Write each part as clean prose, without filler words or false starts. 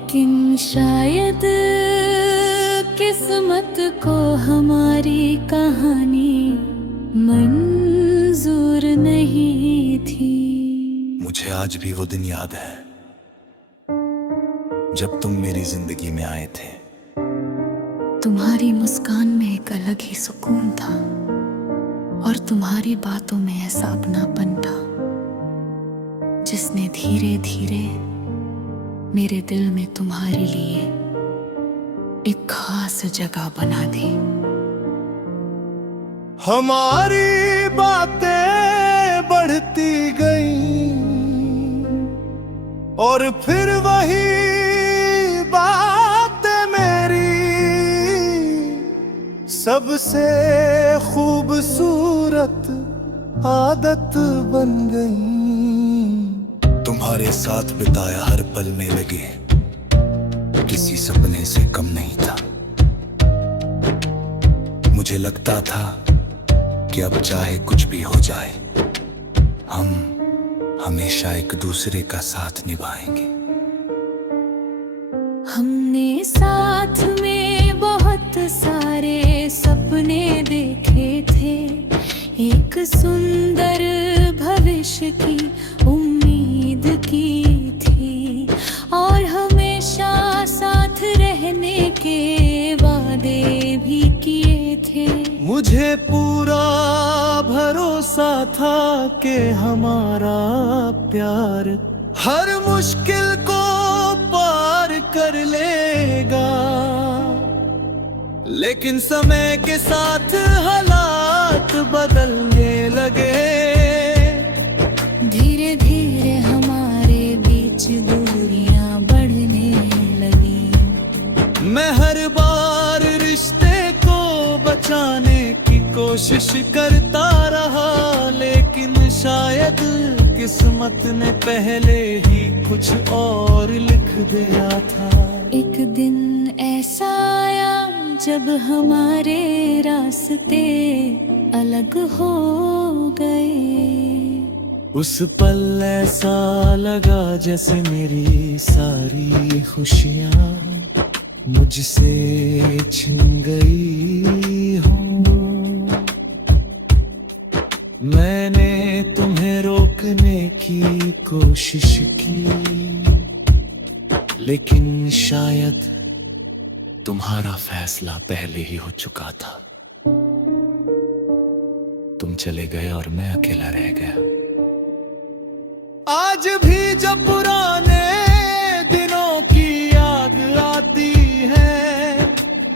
लेकिन शायद किस्मत को हमारी कहानी मंजूर नहीं थी। मुझे आज भी वो दिन याद है जब तुम मेरी जिंदगी में आए थे। तुम्हारी मुस्कान में एक अलग ही सुकून था और तुम्हारी बातों में ऐसा अपनापन था जिसने धीरे धीरे मेरे दिल में तुम्हारे लिए एक खास जगह बना दी। हमारी बातें बढ़ती गईं और फिर वही बातें मेरी सबसे खूबसूरत आदत बन गई। तुम्हारे साथ बिताया हर पल में लगे किसी सपने से कम नहीं था। मुझे लगता था कि अब चाहे कुछ भी हो जाए हम हमेशा एक दूसरे का साथ निभाएंगे। हमने साथ में बहुत सारे सपने देखे थे, एक सुंदर भविष्य की उम्मीद की थी और हमेशा साथ रहने के वादे भी किए थे। मुझे पूरा भरोसा था कि हमारा प्यार हर मुश्किल को पार कर लेगा, लेकिन समय के साथ हालात बदलने लगे। धीरे धीरे हमारे बीच दूरियां बढ़ने लगी। मैं हर बार रिश्ते को बचाने की कोशिश करता रहा, लेकिन शायद किस्मत ने पहले ही कुछ और लिख दिया था। एक दिन ऐसा आया जब हमारे रास्ते अलग हो गए। उस पल ऐसा लगा जैसे मेरी सारी खुशियाँ मुझसे छिन गई हो। मैंने तुम्हें रोकने की कोशिश की, लेकिन शायद तुम्हारा फैसला पहले ही हो चुका था। तुम चले गए और मैं अकेला रह गया। आज भी जब पुराने दिनों की याद आती है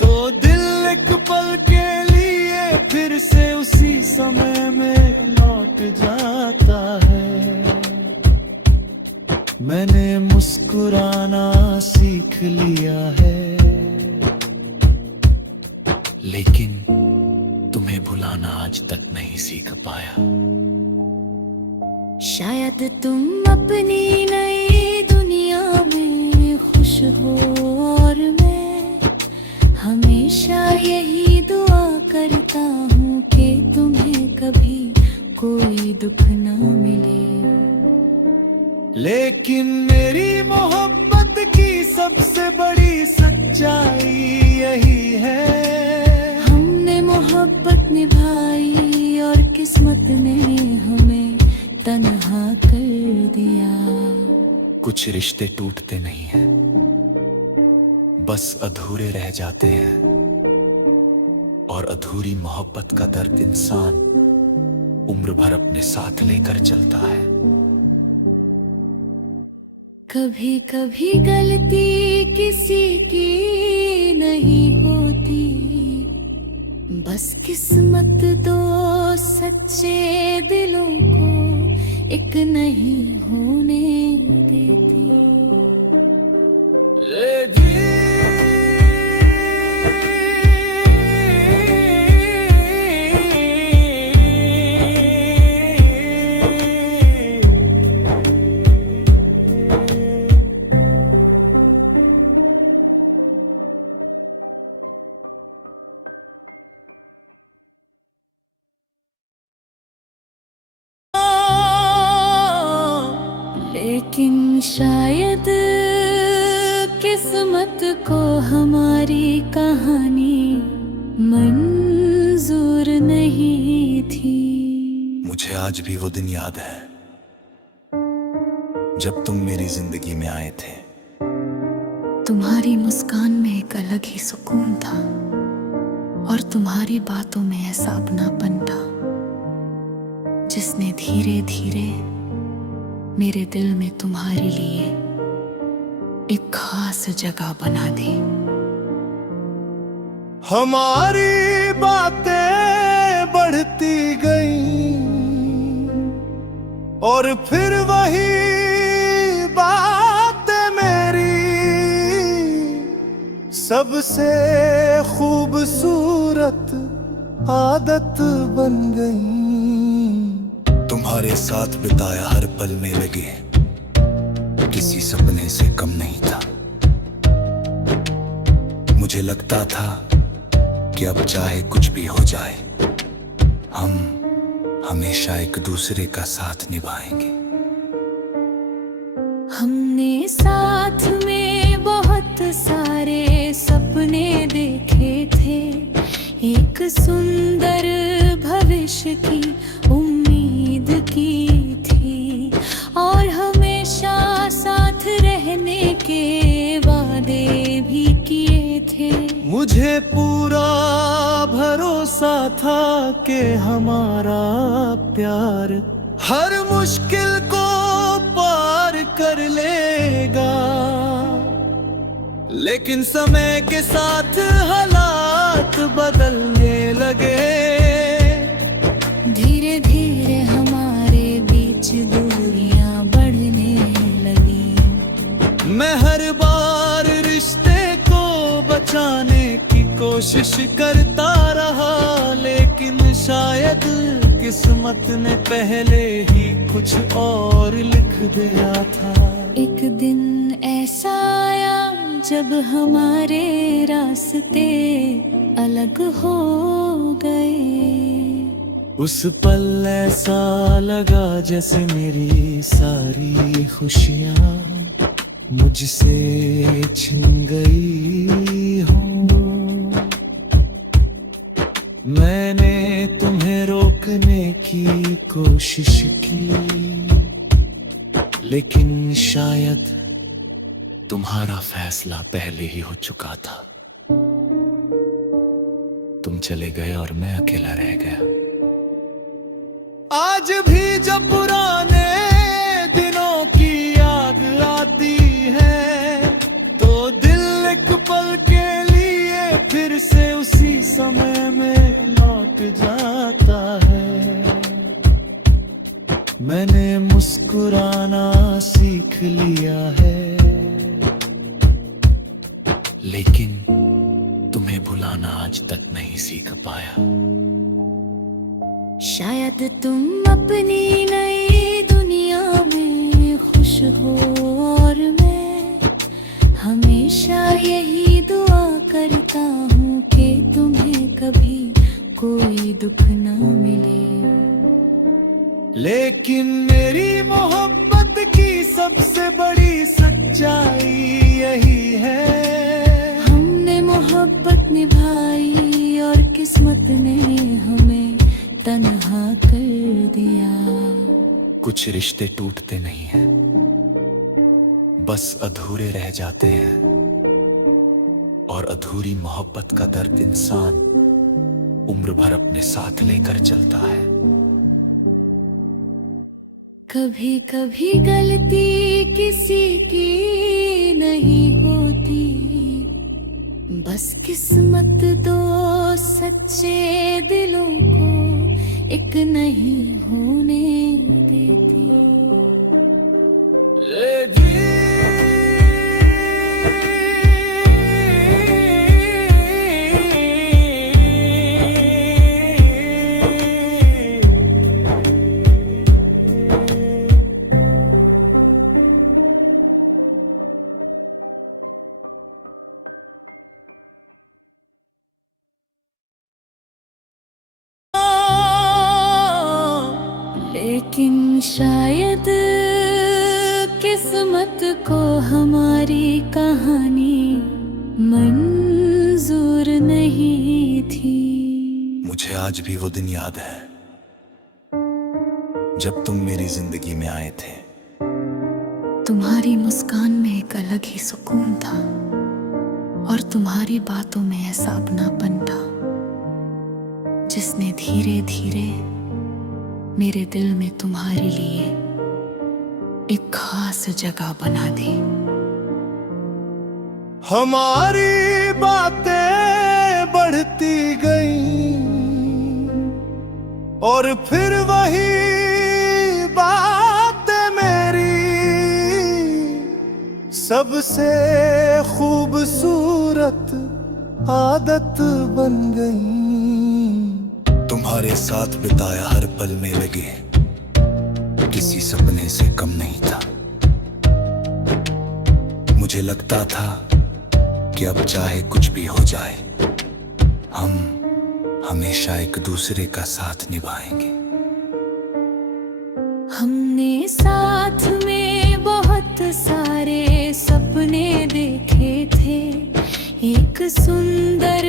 तो दिल एक पल के लिए फिर से उसी समय में लौट जाता है। मैंने मुस्कुराना सीख लिया है, लेकिन तुम्हें भुलाना आज तक नहीं सीख पाया। शायद तुम अपनी नई दुनिया में खुश हो और मैं हमेशा यही दुआ करता हूँ कि तुम्हें कभी कोई दुख ना मिले। लेकिन मेरी मोहब्बत की सबसे बड़ी सच्चाई यही है, हमने मोहब्बत निभाई और किस्मत ने हमें तन्हा कर दिया। कुछ रिश्ते टूटते नहीं हैं, बस अधूरे रह जाते हैं, और अधूरी मोहब्बत का दर्द इंसान उम्र भर अपने साथ लेकर चलता है। कभी कभी गलती किसी की नहीं होती, बस किस्मत दो सच्चे दिलों को एक नहीं होने देती। लेकिन शायद किस्मत को हमारी कहानी मंजूर नहीं थी। मुझे आज भी वो दिन याद है जब तुम मेरी जिंदगी में आए थे। तुम्हारी मुस्कान में एक अलग ही सुकून था और तुम्हारी बातों में ऐसा अपनापन था जिसने धीरे धीरे मेरे दिल में तुम्हारे लिए एक खास जगह बना दी। हमारी बातें बढ़ती गई और फिर वही बातें मेरी सबसे खूबसूरत आदत बन गई। तुम्हारे साथ बिताया हर पल मेरे लिए किसी सपने से कम नहीं था। मुझे लगता था कि अब चाहे कुछ भी हो जाए हम हमेशा एक दूसरे का साथ निभाएंगे। हमने साथ में बहुत सारे सपने देखे थे, एक सुंदर भविष्य की उम्मीद की थी और हमेशा साथ रहने के वादे भी किए थे। मुझे पूरा भरोसा था कि हमारा प्यार हर मुश्किल को पार कर लेगा, लेकिन समय के साथ हालात बदलने लगे। धीरे धीरे हमारे बीच दूरियां बढ़ने लगी। मैं हर बार रिश्ते को बचाने की कोशिश करता रहा, लेकिन शायद किस्मत ने पहले ही कुछ और लिख दिया था। एक दिन ऐसा आया जब हमारे रास्ते अलग हो गए। उस पल ऐसा लगा जैसे मेरी सारी खुशियाँ मुझसे छिन गई हो। मैंने तुम्हें रोकने की कोशिश की, लेकिन शायद तुम्हारा फैसला पहले ही हो चुका था। तुम चले गए और मैं अकेला रह गया। आज भी जब पुराने दिनों की याद आती है तो दिल एक पल के लिए फिर से उसी समय में लौट जाता है। मैंने मुस्कुराना सीख लिया है, लेकिन तुम्हें भुलाना आज तक नहीं सीख पाया। शायद तुम अपनी नई दुनिया में खुश हो और मैं हमेशा यही दुआ करता हूँ कि तुम्हें कभी कोई दुख ना मिले। लेकिन मेरी मोहब्बत की सबसे बड़ी सच्चाई यही है, हमने मोहब्बत निभाई और किस्मत ने हमें तन्हा कर दिया। कुछ रिश्ते टूटते नहीं हैं, बस अधूरे रह जाते हैं, और अधूरी मोहब्बत का दर्द इंसान उम्र भर अपने साथ लेकर चलता है। कभी कभी गलती किसी की नहीं होती, बस किस्मत दो सच्चे दिलों को एक नहीं होने देती। लेकिन शायद किस्मत किस्मत को हमारी कहानी मंजूर नहीं थी। मुझे आज भी वो दिन याद है जब तुम मेरी जिंदगी में आए थे। तुम्हारी मुस्कान में एक अलग ही सुकून था और तुम्हारी बातों में ऐसा अपनापन था जिसने धीरे धीरे मेरे दिल में तुम्हारे लिए एक खास जगह बना दी। हमारी बातें बढ़ती गईं और फिर वही बातें मेरी सबसे खूबसूरत आदत बन गई। तुम्हारे साथ बिताया हर पल में लगे किसी सपने से कम नहीं था। मुझे लगता था कि अब चाहे कुछ भी हो जाए हम हमेशा एक दूसरे का साथ निभाएंगे। हमने साथ में बहुत सारे सपने देखे थे, एक सुंदर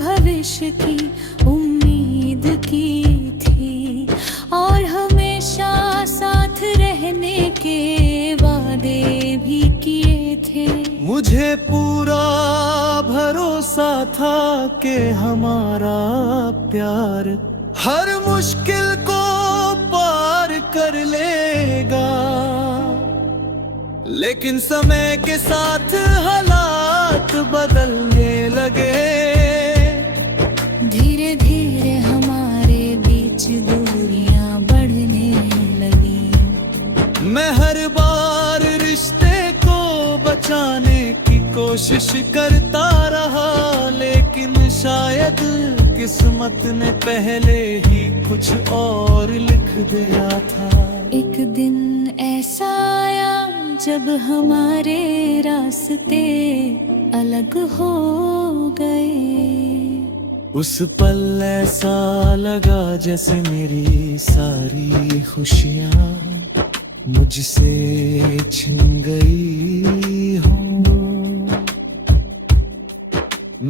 भविष्य की उम्मीद की थी और हमेशा साथ रहने के वादे भी किए थे। मुझे पूरा भरोसा था कि हमारा प्यार हर मुश्किल को पार कर लेगा, लेकिन समय के साथ हालात बदलने लगे। धीरे धीरे हमारे बीच दूरियां बढ़ने लगी। मैं हर बार रिश्ते को बचाने की कोशिश करता रहा, लेकिन शायद किस्मत ने पहले ही कुछ और लिख दिया था। एक दिन ऐसा आया जब हमारे रास्ते अलग हो गए। उस पल ऐसा लगा जैसे मेरी सारी खुशियाँ मुझसे छिन गई हो।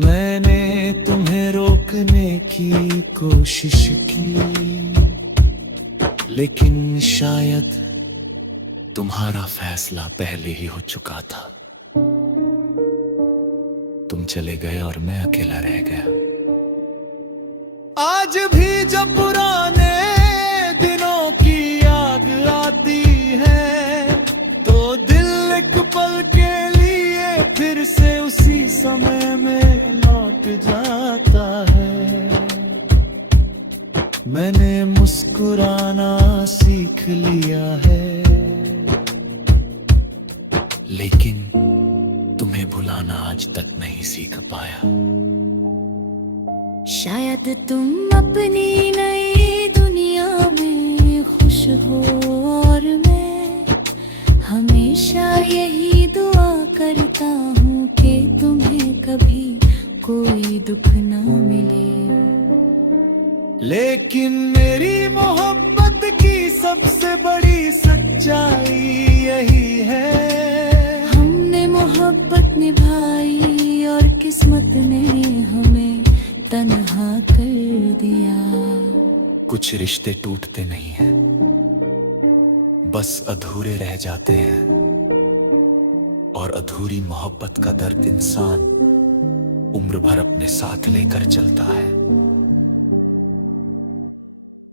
मैंने तुम्हें रोकने की कोशिश की, लेकिन शायद तुम्हारा फैसला पहले ही हो चुका था। तुम चले गए और मैं अकेला रह गया। आज भी जब पुराने दिनों की याद आती है तो दिल एक पल के लिए फिर से उसी समय में लौट जाता है। मैंने मुस्कुराना सीख लिया है, लेकिन तुम्हें भुलाना आज तक नहीं सीख पाया। शायद तुम अपनी नई दुनिया में खुश हो और मैं हमेशा यही दुआ करता हूँ कि तुम्हें कभी कोई दुख ना मिले। लेकिन मेरी मोहब्बत की सबसे बड़ी सच्चाई यही है, हमने मोहब्बत निभाई और किस्मत ने हमें तन्हा कर दिया। कुछ रिश्ते टूटते नहीं हैं, बस अधूरे रह जाते हैं, और अधूरी मोहब्बत का दर्द इंसान उम्र भर अपने साथ लेकर चलता है।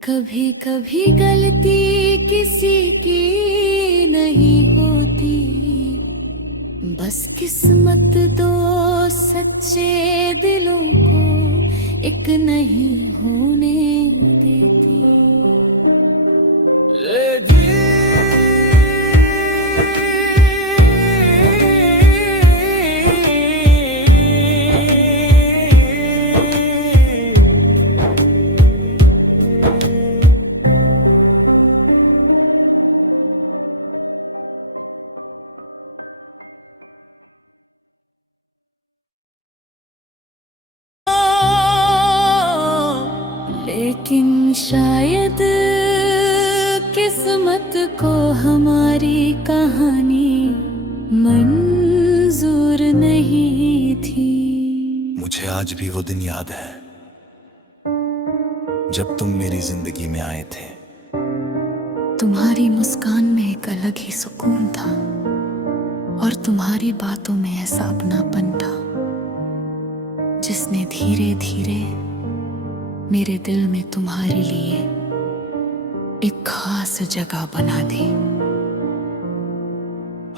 कभी कभी गलती किसी की नहीं होती, बस किस्मत दो सच्चे दिलों को एक नहीं होने देती। लेकिन शायद किस्मत को हमारी कहानी आज भी वो दिन याद है जब तुम मेरी जिंदगी में आए थे। तुम्हारी मुस्कान में एक अलग ही सुकून था और तुम्हारी बातों में ऐसा अपनापन था जिसने धीरे धीरे मेरे दिल में तुम्हारे लिए एक खास जगह बना दी।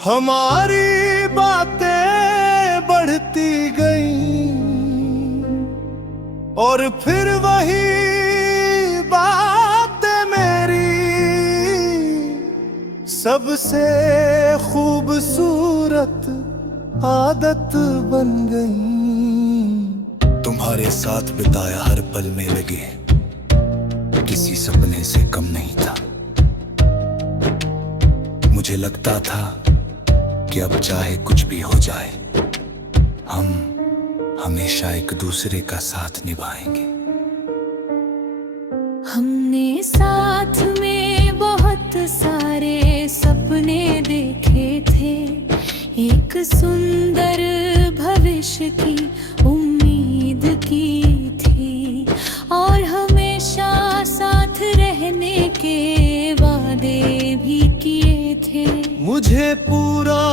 हमारी बातें बढ़ती गई और फिर वही बातें मेरी सबसे खूबसूरत आदत बन गई। तुम्हारे साथ बिताया हर पल में लगे किसी सपने से कम नहीं था। मुझे लगता था कि अब चाहे कुछ भी हो जाए हम हमेशा एक दूसरे का साथ निभाएंगे। हमने साथ में बहुत सारे सपने देखे थे, एक सुंदर भविष्य की उम्मीद की थी और हमेशा साथ रहने के वादे भी किए थे। मुझे पूरा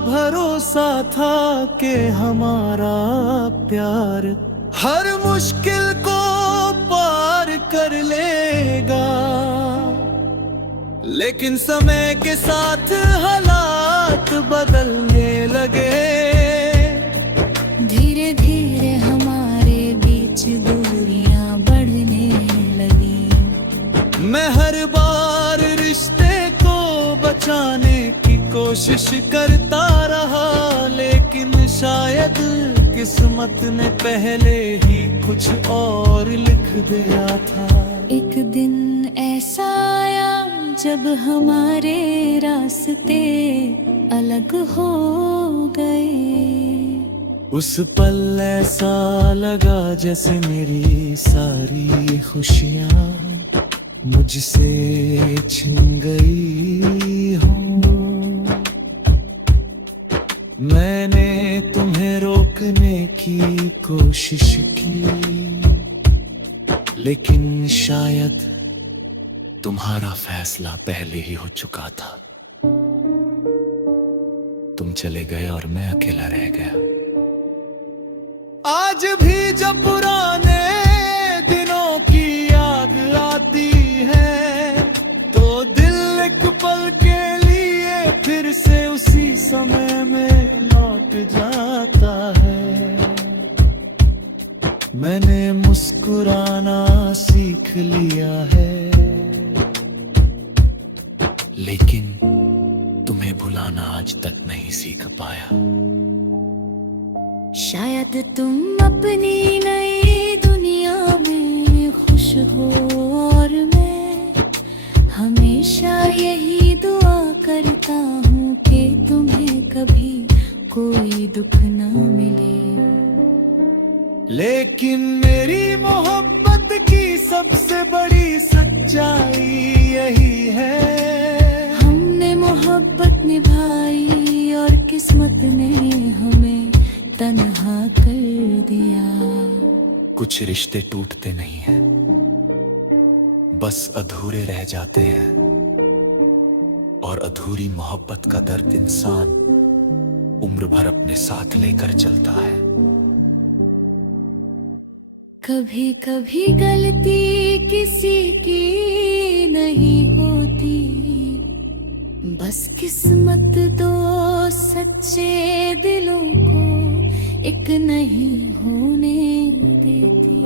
भरोसा था कि हमारा प्यार हर मुश्किल को पार कर लेगा, लेकिन समय के साथ हालात बदलने लगे। धीरे धीरे हमारे बीच दूरियां बढ़ने लगी। मैं हर बार रिश्ते को बचाने की कोशिश करता रहा, लेकिन शायद किस्मत ने पहले ही कुछ और लिख दिया था। एक दिन ऐसा आया जब हमारे रास्ते अलग हो गए। उस पल ऐसा लगा जैसे मेरी सारी खुशियाँ मुझसे छिन गई हो। मैंने तुम्हें रोकने की कोशिश की, लेकिन शायद तुम्हारा फैसला पहले ही हो चुका था। तुम चले गए और मैं अकेला रह गया। आज भी जब पुराने दिनों की याद आती है तो दिल एक पल के लिए फिर से उसी समय में लौट जाता है। मैंने मुस्कुराना सीख लिया है, लेकिन तुम्हें भुलाना आज तक नहीं सीख पाया। शायद तुम अपनी नई दुनिया में खुश हो और मैं हमेशा यही दुआ करता हूँ कि तुम्हें कभी कोई दुख ना मिले। लेकिन मेरी मोहब्बत की सबसे बड़ी सच्चाई यही है, हमने मोहब्बत निभाई और किस्मत ने हमें तन्हा कर दिया। कुछ रिश्ते टूटते नहीं हैं, बस अधूरे रह जाते हैं, और अधूरी मोहब्बत का दर्द इंसान उम्र भर अपने साथ लेकर चलता है। कभी कभी गलती किसी की नहीं होती, बस किस्मत दो सच्चे दिलों को एक नहीं होने देती।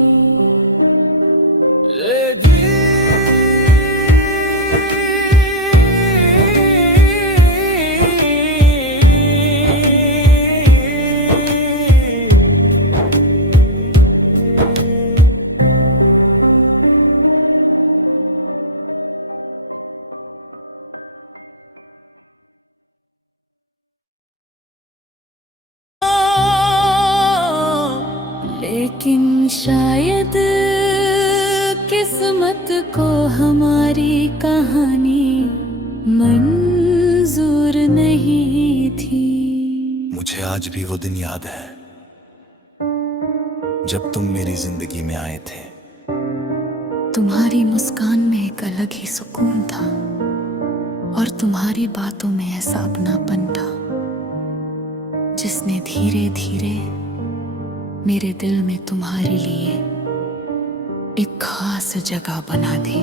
लेकिन शायद किस्मत को हमारी कहानी मंजूर नहीं थी। मुझे आज भी वो दिन याद है जब तुम मेरी जिंदगी में आए थे। तुम्हारी मुस्कान में एक अलग ही सुकून था और तुम्हारी बातों में ऐसा अपनापन था जिसने धीरे धीरे मेरे दिल में तुम्हारे लिए एक खास जगह बना दी।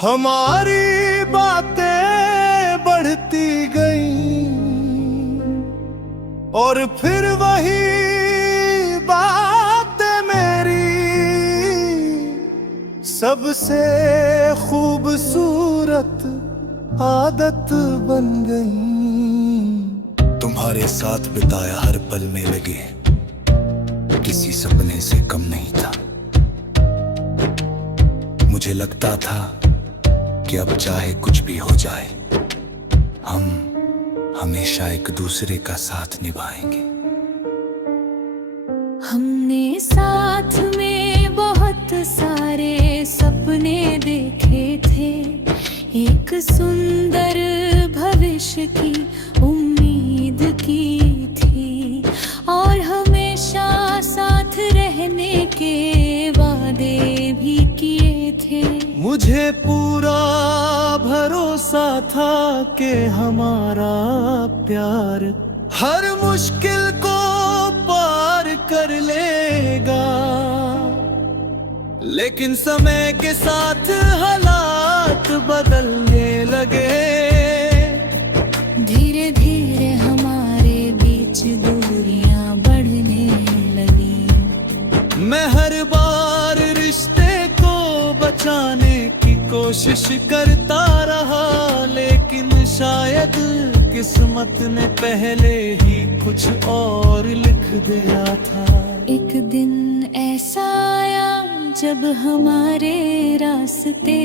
हमारी बातें बढ़ती गई और फिर वही बातें मेरी सबसे खूबसूरत आदत बन गई। तुम्हारे साथ बिताया हर पल में लगे किसी सपने से कम नहीं था। मुझे लगता था कि अब चाहे कुछ भी हो जाए हम हमेशा एक दूसरे का साथ निभाएंगे। हमने साथ में बहुत सारे सपने देखे थे, एक सुंदर भविष्य की उम्मीद की थी और हमेशा साथ रहने के वादे भी किए थे। मुझे पूरा भरोसा था कि हमारा प्यार हर मुश्किल को पार कर लेगा, लेकिन समय के साथ हालात बदलने लगे। धीरे धीरे हमारे बीच दूरियां बढ़ने लगी। मैं हर बार रिश्ते को बचाने की कोशिश करता रहा, लेकिन शायद किस्मत ने पहले ही कुछ और लिख दिया था। एक दिन ऐसा आया जब हमारे रास्ते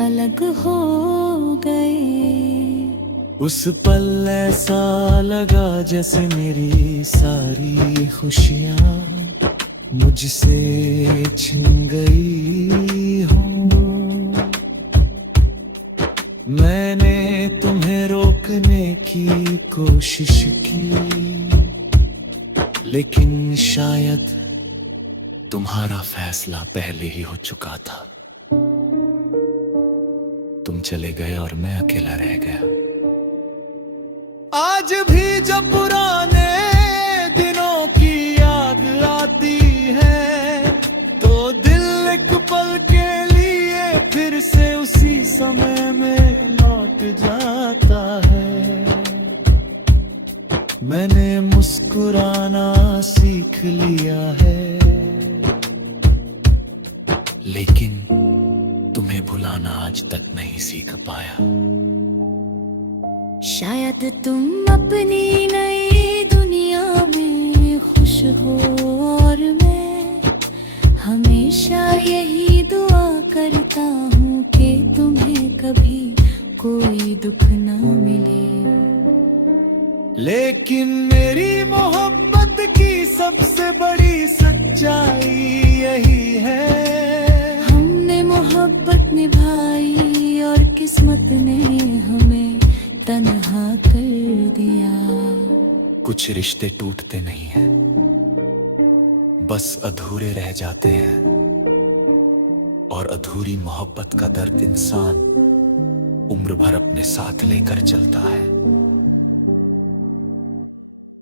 अलग हो गए। उस पल ऐसा लगा जैसे मेरी सारी खुशियाँ मुझसे छिन गई हो। मैंने तुम्हें रोकने की कोशिश की, लेकिन शायद तुम्हारा फैसला पहले ही हो चुका था। तुम चले गए और मैं अकेला रह गया। आज भी जब पुराने दिनों की याद आती है तो दिल एक पल के लिए फिर से उसी समय में लौट जाता है। मैंने मुस्कुराना सीख लिया है, लेकिन तुम्हें भुलाना आज तक नहीं सीख पाया। शायद तुम अपनी नई दुनिया में खुश हो और मैं हमेशा यही दुआ करता हूँ कि तुम्हें कभी कोई दुख ना मिले। लेकिन मेरी मोहब्बत की सबसे बड़ी सच्चाई यही है, हमने मोहब्बत निभाई और किस्मत ने हमें तन्हा कर दिया। कुछ रिश्ते टूटते नहीं हैं, बस अधूरे रह जाते हैं, और अधूरी मोहब्बत का दर्द इंसान उम्र भर अपने साथ लेकर चलता है।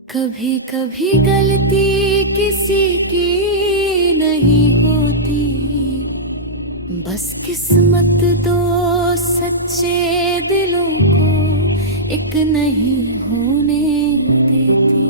कभी कभी गलती किसी की नहीं होती, बस किस्मत दो सच्चे दिलों को एक नहीं होने देती।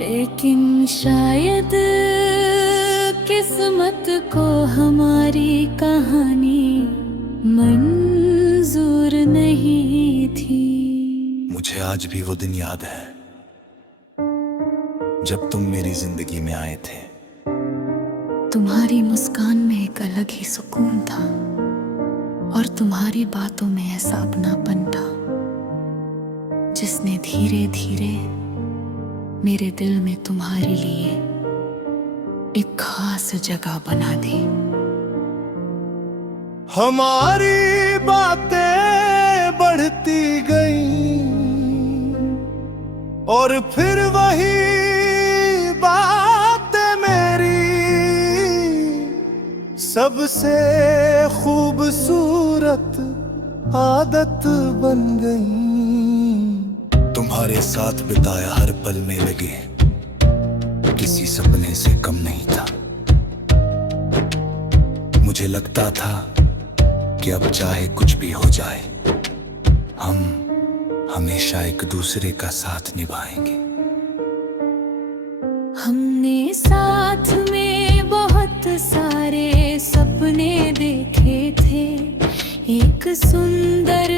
लेकिन शायद किस्मत को हमारी कहानी मंजूर नहीं थी। मुझे आज भी वो दिन याद है जब तुम मेरी जिंदगी में आए थे। तुम्हारी मुस्कान में एक अलग ही सुकून था और तुम्हारी बातों में ऐसा अपनापन था जिसने धीरे धीरे मेरे दिल में तुम्हारे लिए एक खास जगह बना दी। हमारी बातें बढ़ती गईं और फिर वही बातें मेरी सबसे खूबसूरत आदत बन गई। तुम्हारे साथ बिताया हर पल में लगे किसी सपने से कम नहीं था। मुझे लगता था कि अब चाहे कुछ भी हो जाए हम हमेशा एक दूसरे का साथ निभाएंगे। हमने साथ में बहुत सारे सपने देखे थे, एक सुंदर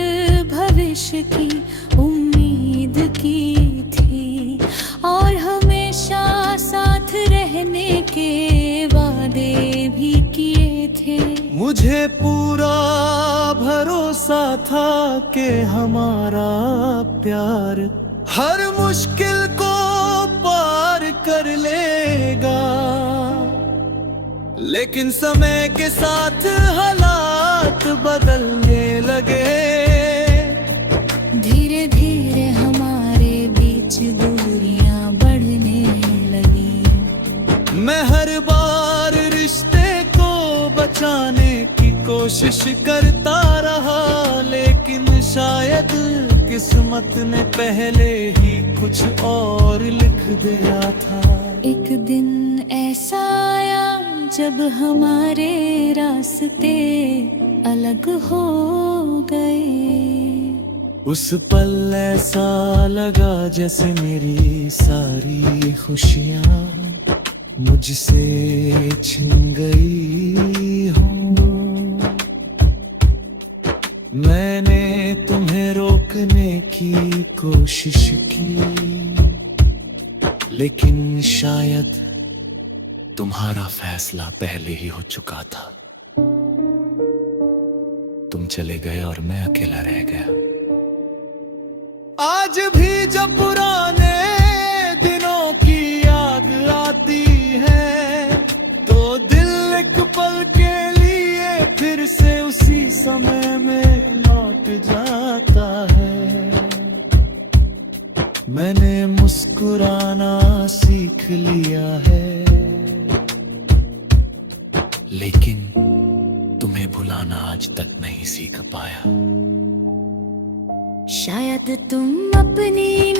भविष्य की उम्मीद की थी और हमेशा साथ रहने के वादे भी किए थे। मुझे पूरा भरोसा था कि हमारा प्यार हर मुश्किल को पार कर लेगा, लेकिन समय के साथ हालात बदलने लगे। धीरे धीरे हमारे बीच दूरियां बढ़ने लगी। मैं हर बार रिश्ते को बचाने की कोशिश करता रहा, लेकिन शायद किस्मत ने पहले ही कुछ और लिख दिया था। एक दिन ऐसा आया जब हमारे रास्ते अलग हो गए। उस पल ऐसा लगा जैसे मेरी सारी खुशियाँ मुझसे छिन गई हो। मैंने तुम्हें रोकने की कोशिश की, लेकिन शायद तुम्हारा फैसला पहले ही हो चुका था। तुम चले गए और मैं अकेला रह गया। आज भी जब पुराने दिनों की याद आती है तो दिल एक पल के लिए फिर से उसी समय में लौट जाता है। मैंने मुस्कुराना सीख लिया है, लेकिन तुम्हें भुलाना आज तक नहीं सीख पाया। शायद तुम अपनी